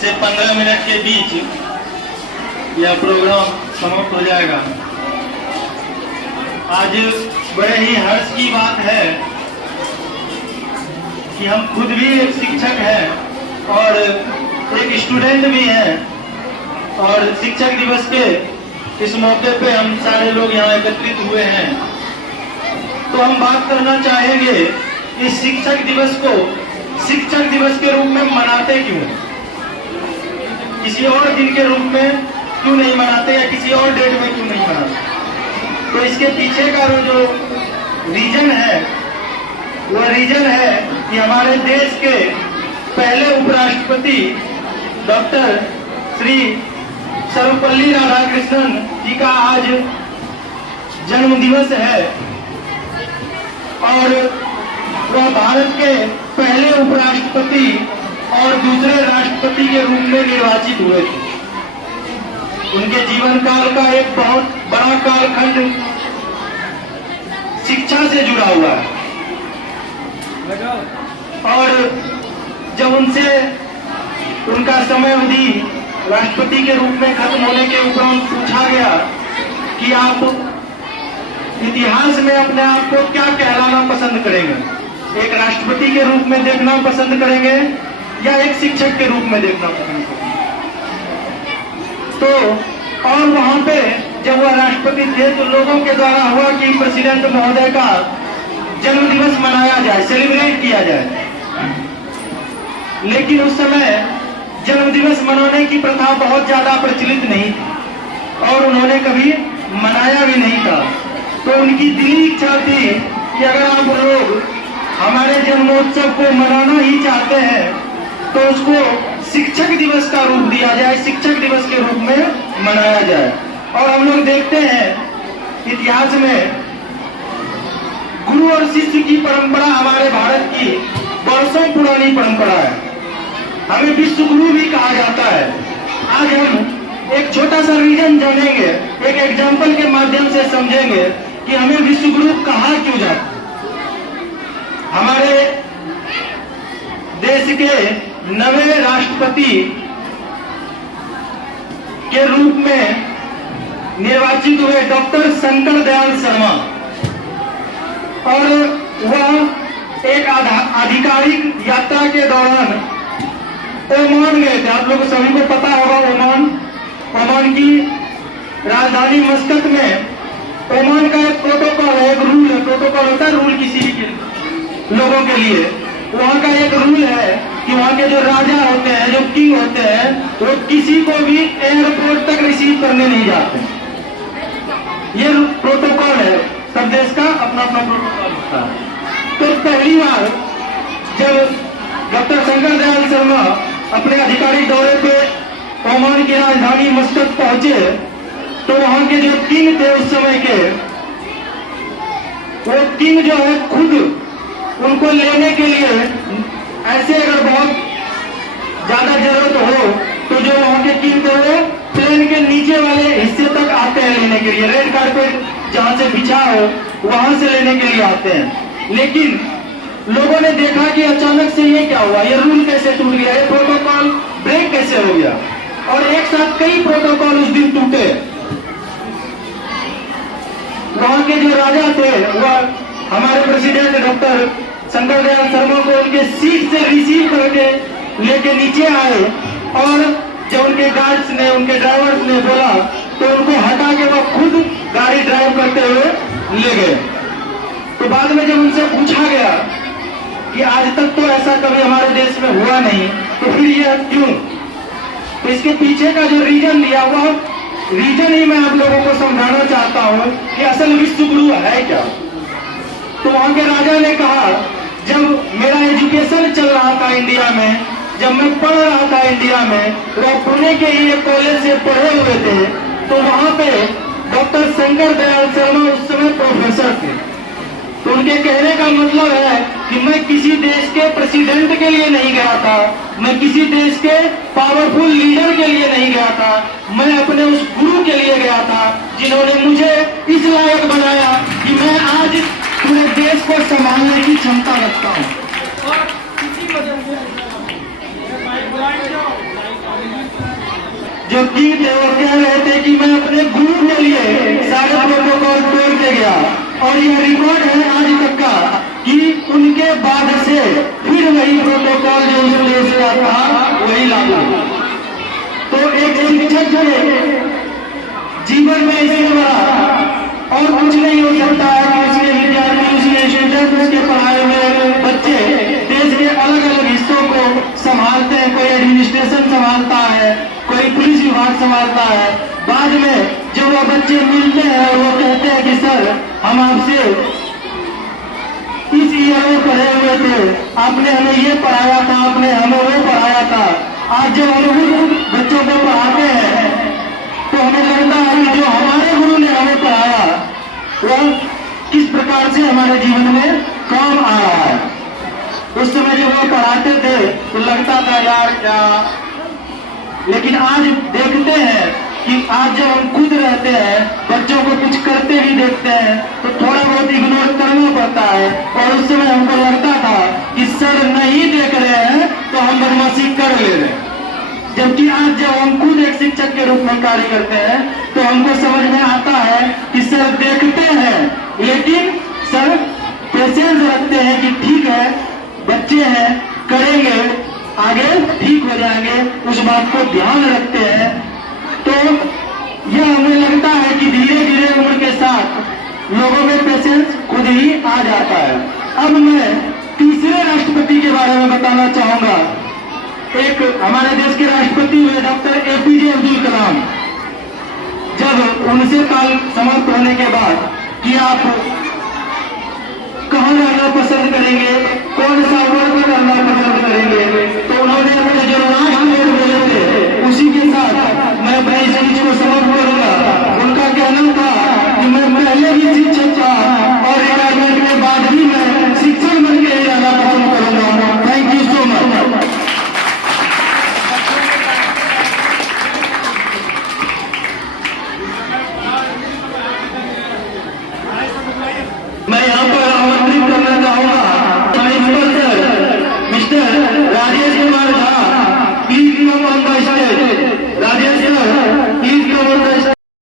से 15 मिनट के बीच यह प्रोग्राम समाप्त हो जाएगा। आज बड़े ही हर्ष की बात है कि हम खुद भी एक शिक्षक हैं और एक स्टूडेंट भी हैं, और शिक्षक दिवस के इस मौके पे हम सारे लोग यहाँ एकत्रित हुए हैं। तो हम बात करना चाहेंगे इस शिक्षक दिवस को शिक्षक दिवस के रूप में मनाते क्यों, किसी और दिन के रूप में क्यों नहीं मनाते या किसी और डेट में क्यों नहीं मनाते। तो इसके पीछे का जो रीजन है वो रीजन है कि हमारे देश के पहले उपराष्ट्रपति डॉक्टर श्री सर्वपल्ली राधाकृष्णन जी का आज जन्म दिवस है, और वह भारत के पहले उपराष्ट्रपति और दूसरे राष्ट्रपति के रूप में निर्वाचित हुए थे। उनके जीवन काल का एक बहुत बड़ा कालखंड शिक्षा से जुड़ा हुआ है, और जब उनसे उनका समय अवधि राष्ट्रपति के रूप में खत्म होने के उपरांत पूछा गया कि आप इतिहास में अपने आप को क्या कहलाना पसंद करेंगे, एक राष्ट्रपति के रूप में देखना पसंद करेंगे या एक शिक्षक के रूप में देखना पसंद करेंगे। तो और वहां पे जब वह राष्ट्रपति थे तो लोगों के द्वारा हुआ कि प्रेसिडेंट महोदय का जन्म दिवस मनाया जाए, सेलिब्रेट किया जाए। लेकिन उस समय जन्म दिवस मनाने की प्रथा बहुत ज्यादा प्रचलित नहीं थी और उन्होंने कभी मनाया भी नहीं था। तो उनकी दिली इच्छा थी कि अगर आप लोग हमारे जन्मोत्सव को मनाना ही चाहते हैं तो उसको शिक्षक दिवस का रूप दिया जाए, शिक्षक दिवस के रूप में मनाया जाए। और हम लोग देखते हैं इतिहास में गुरु और शिष्य की परंपरा हमारे भारत की वर्षों पुरानी परंपरा है, हमें विश्व गुरु भी कहा जाता है। आज हम एक छोटा सा रीजन जानेंगे, एक एग्जाम्पल के माध्यम से समझेंगे कि हमें विश्व गुरु कहा क्यों जाता है। हमारे देश के नवे राष्ट्रपति के रूप में निर्वाचित हुए डॉक्टर शंकर दयाल शर्मा, और वह एक आधिकारिक यात्रा के दौरान ओमान गए थे। आप लोगों सभी को पता होगा ओमान की राजधानी मस्कत में ओमान का एक प्रोटोकॉल है, एक रूल है, प्रोटोकॉल होता है रूल किसी के लोगों के लिए। वहाँ का एक रूल है कि वहाँ के जो राजा होते हैं, जो किंग होते हैं, वो किसी को भी एयरपोर्ट तक रिसीव करने नहीं जाते। ये प्रोटोकॉल है, सब देश का अपना अपना प्रोटोकॉल होता है। तो पहली बार जब डॉक्टर शंकर दयाल शर्मा अपने आधिकारिक दौरे पे ओमान की राजधानी मस्कत पहुंचे तो वहां के जो किंग थे उस समय के, वो किंग जो है खुद उनको लेने के लिए ऐसे अगर बहुत ज्यादा जरूरत हो तो जो वहां के किंग थे वो प्लेन के नीचे वाले हिस्से तक आते हैं लेने के लिए, रेड कार्पेट जहां से बिछा हो वहां से लेने के लिए आते हैं। लेकिन लोगों ने देखा कि अचानक से ये क्या हुआ, ये रूल कैसे टूट गया, ये प्रोटोकॉल ब्रेक कैसे हो गया, और एक साथ कई प्रोटोकॉल उस दिन टूटे। वहां के जो राजा थे वह हमारे प्रेसिडेंट डॉक्टर शंकर दयाल शर्मा को उनके सीट से रिसीव करके लेके नीचे आए, और जब उनके गार्ड्स ने, उनके ड्राइवर्स ने बोला तो उनको हटा के वह खुद गाड़ी ड्राइव करते हुए ले गए। तो बाद में जब उनसे पूछा गया कि आज तक तो ऐसा कभी हमारे देश में हुआ नहीं, तो फिर यह क्यों, तो इसके पीछे का जो रीजन दिया वह रीजन ही मैं आप लोगों को समझाना चाहता हूँ कि असल विश्व गुरु है क्या। तो वहां के राजा ने कहा, जब मेरा एजुकेशन चल रहा था इंडिया में, जब मैं पढ़ रहा था इंडिया में, वह पुणे के ही एक कॉलेज से पढ़े हुए थे, तो वहां पे डॉक्टर शंकर दयाल शर्मा उस समय प्रोफेसर थे। तो उनके कहने का मतलब है कि मैं किसी देश के प्रेसिडेंट के लिए नहीं गया था, मैं किसी देश के पावरफुल लीडर के लिए नहीं गया था, मैं अपने उस गुरु के लिए गया था जिन्होंने मुझे इस लायक बनाया कि मैं आज पूरे देश को संभालने की क्षमता रखता हूँ। और इसी वजह से जो गीत है वो कह रहे थे कि मैं अपने गुरु के लिए सारे प्रोटोकॉल तोड़ के गया, और यह रिकॉर्ड है आज तक का कि उनके बाद से फिर वही प्रोटोकॉल जो उस देश का था वही लागू। तो एक शिक्षक के जीवन में इससे बड़ा और कुछ नहीं हो सकता है कि उसके विद्यार्थी, उसके स्टूडेंट, उसके पढ़ाए हुए बच्चे देश के अलग अलग हिस्सों को संभालते हैं। कोई एडमिनिस्ट्रेशन संभालता है, कोई पुलिस विभाग संभालता है। बाद में जब वो बच्चे मिलते हैं और वो कहते हैं कि सर हम आपसे इस ईयर में पढ़े हुए थे, आपने हमें ये पढ़ाया था, आपने हमें वो पढ़ाया था। आज जब हम उन बच्चों को पढ़ाते हैं तो हमें लगता है कि जो हमारे गुरु ने हमें पढ़ाया वह किस प्रकार से हमारे जीवन में काम आ रहा है। उस समय जब वो पढ़ाते थे तो लगता था यार क्या, लेकिन आज देखते हैं कि आज जब हम खुद रहते हैं, बच्चों को कुछ करते भी देखते हैं तो थोड़ा बहुत इग्नोर करना पड़ता है। और उस समय हमको लगता था कि सर नहीं देख रहे हैं तो हम बदमाशी कर ले रहे हैं। जबकि आज जब हम खुद एक शिक्षक के रूप में कार्य करते हैं तो हमको समझ में आता है कि सर देखते हैं, लेकिन सर पेशेंस रखते हैं कि ठीक है बच्चे हैं, करेंगे, आगे ठीक हो जाएंगे, उस बात को ध्यान रखते हैं। तो यह हमें लगता है कि धीरे धीरे उम्र के साथ लोगों में पेशेंस खुद ही आ जाता है। अब मैं तीसरे राष्ट्रपति के बारे में बताना चाहूंगा। एक हमारे देश के राष्ट्रपति हुए डॉक्टर APJ अब्दुल कलाम। जब उनसे काल समाप्त होने के बाद कि आप कहाँ रहना पसंद करेंगे, कौन सा वर्ग करना पसंद करेंगे, तो उन्होंने